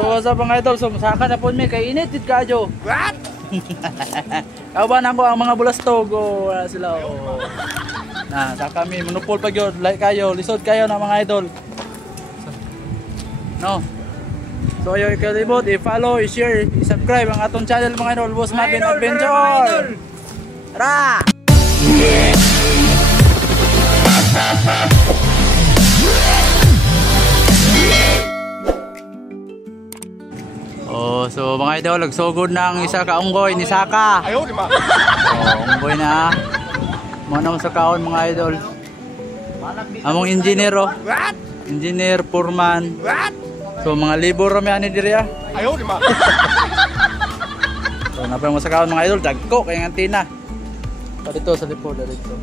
So sa mga idol, so saka na po mi kay init dit kadyo. What? Kauban ako ang mga bulastog o wala sila o. Na sa kami monopol pag yun, like kayo, lisod kayo na mga idol. No. So ayo kalimot i-follow, i-share, i-subscribe ang atong channel mga idol, Boss Marvin Adventure. Tara! Oh, so mga idol, nagsugod ng isa ka unggoy ni Saka. Ayaw, di ba? Oh, unggoy na. Muna sa kaon mga idol. Among engineer oh. What? Engineer, foreman. What? So mga libor rami ani diri ah. Ayaw, di ba? So napay mo sa kaon mga idol, dagko kay antina. Pa dito sa lipo dito.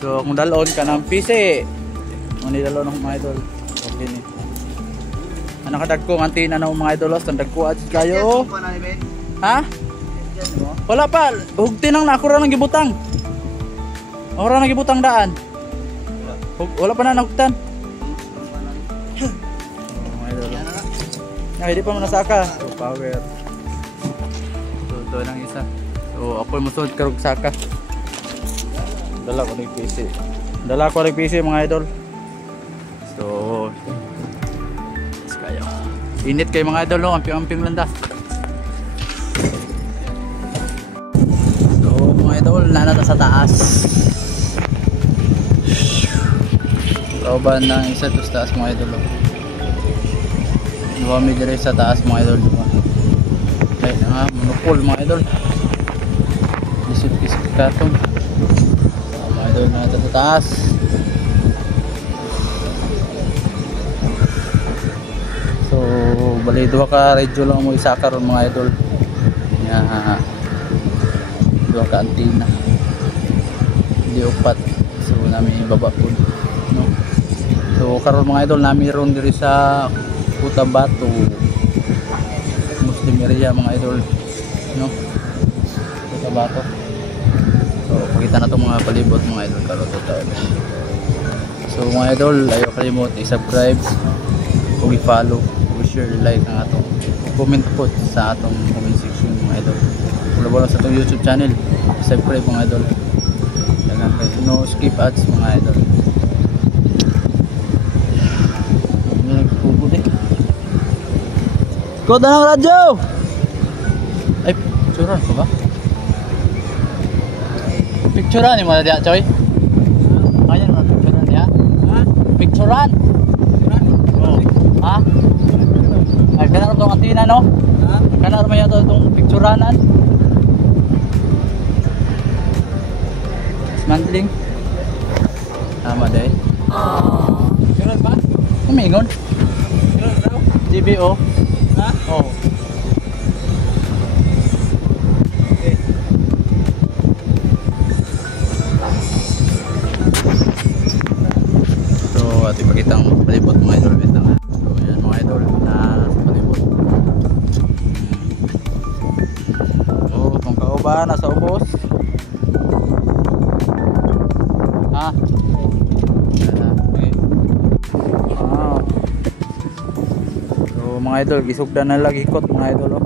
So kung dalon ka ng pisi. Kung dalon ng mga idol. Okay ni. Ano ka dagko antina na mga idol, dagko at kayo. Ha? Wala pa, hugti nang nakura nang gibutang. Ora nang gibutang daan. Wala pa na nagtan. Nga, hindi pa mo nasaka. So, power. So, ito lang isa. So, ako musunod karog saka. Dala ko ng PC. Dala ko ng PC mga idol. So, kaya. Init kay mga idol, no? Amping-amping landas. So, mga idol, nanata sa taas. Kauban ng isa to sa taas mga idol. Duwami dire sa taas mga idol. Kaya nga, monopol mga idol. Disip-disip katong. Mga idol, nanata sa taas. So, bali duha ka radyo lang mo isa karon mga idol. Duha ka antina. Hindi upat. So, namin baba po. No? So, karon mga idol, namin ron diri sa Cotabato Muslim area mga idol. No? Cotabato. So, pakita na itong mga palibot mga idol karon total. So, mga idol, ayaw kalimot i-subscribe, kung i-follow, kung i-share, like ang atong comment po sa atong comment section mga idol. Kung wala sa atong YouTube channel, subscribe mga idol. No skip ads mga idol. Kod na ng radyo! Ay, picturean ko ba? Picturean mo na diya, Choy? Ayan mo, picturean diya? Picturean? Oo. Ha? Ay, kanar itong antina, no? Kanar mo yata itong picturanan? Dismantling? Tama dahil. Picturean ba? Kumingon? Picturean raw? GBO? Ha? Oo. Okay. So, at ipakita ang palibot mga idol. So, yan mga idol na sa palibot. So, itong kauba nasa ubos. Ha? Okay. Wow. So, mga idol, gisugdan na lagi ikot mga idol. Oh.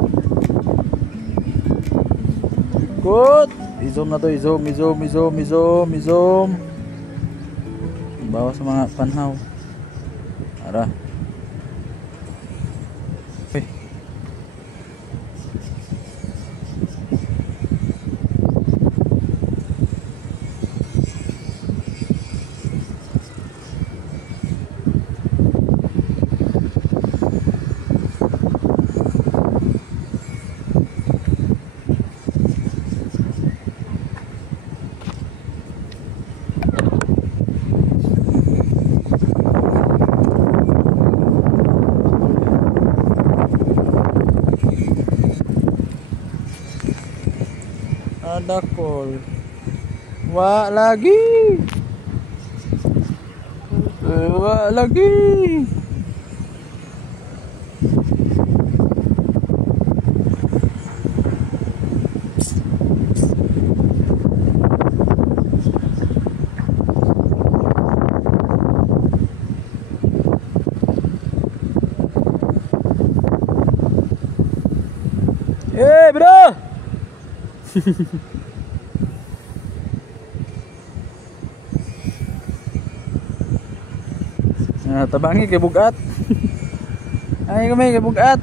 Good! I-zoom na to, i-zoom. Bawa sa mga panhaw. Ara. Okay. Dakol. Wa lagi. Wa lagi. Tabangi kay bugat. Ay kami kay bugat.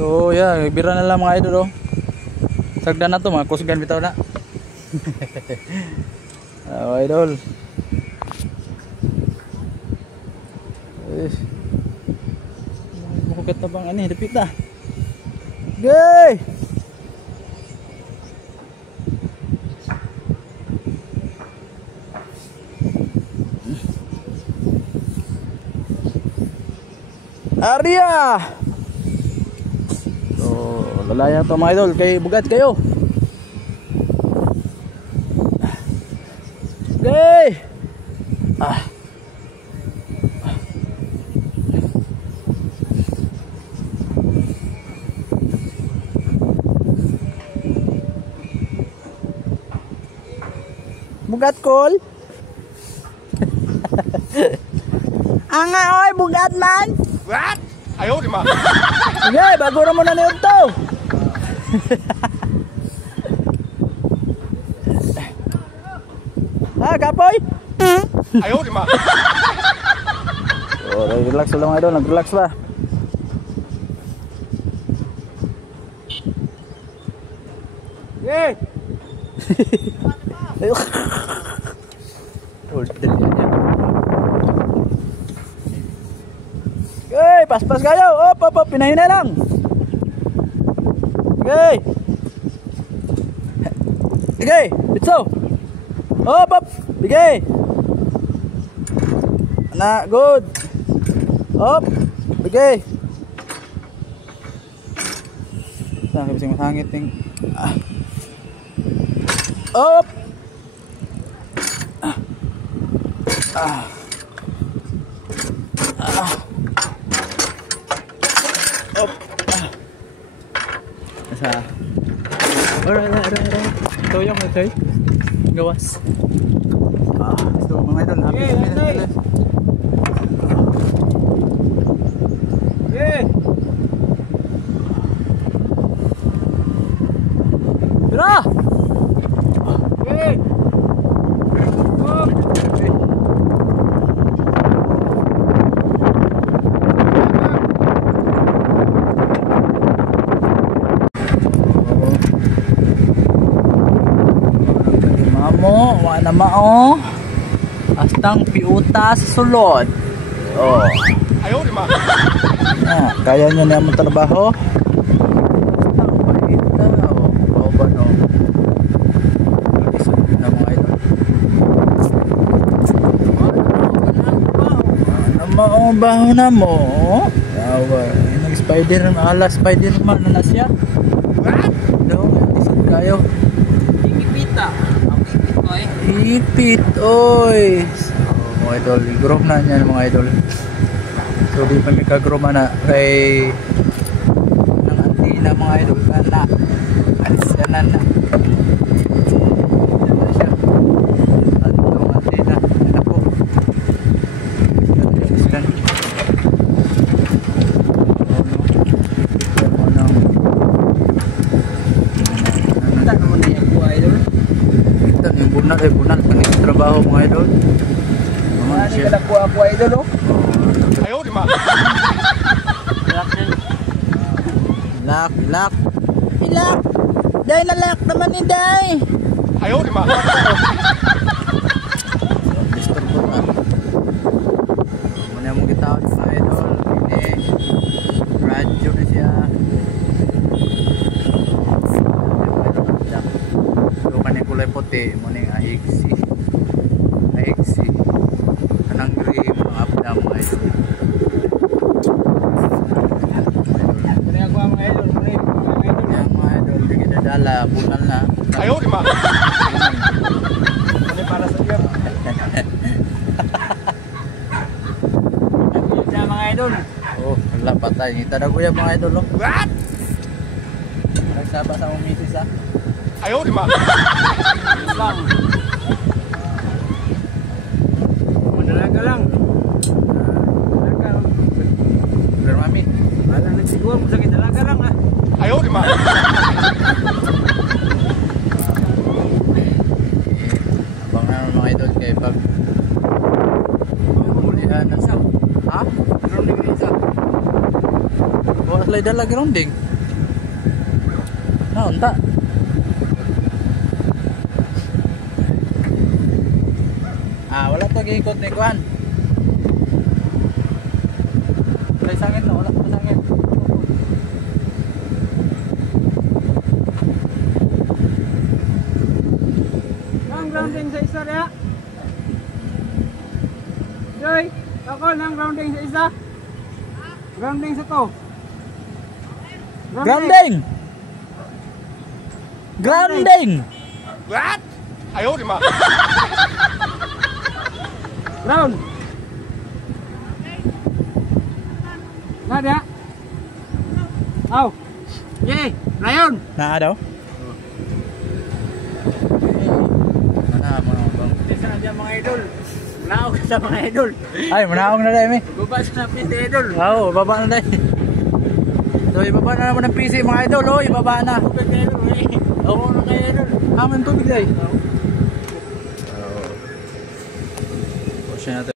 So yeah, bira na lang mga idol oh. Sagdan na to, mga kusgan bitaw na. Idol. Bukat na bang ani, dapit na. Gay! Arya! So, lalaya to mga idol, kay bugat kayo. Okay. Bugat kol. Anga oy, bugat man. What? Ayaw di ma. Okay, bago ra mo na niyo to. Kapoy? Ayaw di ma. Oh, relax lang idol, nag-relax ba? Yeah. Okay, pas-pas kayo. Op, pinahin na lang. Okay. Okay, bitso. Op. Bigay. Na, good. Op. Bigay. Nah, bisa menghangit ning. Op. Op. Asa. Alright. Toyong na tayo. Gawas. So mga idol, happy minutes. Yeah. Tara! Yeah. Wala mao. Astang piuta sa sulod. Oh. Ayaw di ma. Kaya nyo na mo trabaho. Astang piuta. Oh, ba no. Isip na mga idol. Mao baho na mo. Nag-Spider-Man, ala Spider-Man na siya. What? No, isip kayo. Ipita. Ipit, oy. So, mga idol, i-group na niyan mga idol. So, di pa may ka-group na kay ng antina mga idol. Kana. Alisanan na. Yan na siya. Antong antina. Yan ako. Alisan. Ano naman na yung buhay idol? Yung bunal panig trabaho mga idol. Ano ka nakuha ako idol oh? Ayaw di ma. Ilak. Day na lak naman ni Day. Ayaw di ma. Disturbo na. Muna mo kita mga idol. Ini radyo na siya. Kulay puti mo ning ahigsi anang green mga abda mga idol. Muna ako mga idol, mga idol di dadala bunal na. Ayaw di ma. Ano para sa iyo? Ang mga idol. Oh, wala patay ngita na kuya mga idol oh. What? Nagsaba sa umisis ah. Ayaw di ma. Lang. Madalaga lang. Dalaga. Pero mami, Wala nagsiguro mo sa dalaga lang ah. Ayaw di ma. Yan. Ha? Grounding na isa. Wala sila dala grounding. Unta. Wala to giikot ni Kuan. Wala sangit no, wala pa sangit. Nang grounding sa isa rin. Joy, ako nang grounding sa isa. Grounding sa to. Grounding! Grounding! What? Ayaw, di ma. Ground. Nada. Aw. Yay, Rayon. Naa daw? Mana bang? Isa na dyan mga idol. Naog ka sa mga idol. Ay, manaong na dahil Baba sa napis idol. Oo, baba na dahil. So, ibaba na naman ng PC mga idol. Oh, ibaba na. Tubig na idol. Oo na kayo idol. Aman tubig dahil. Push natin.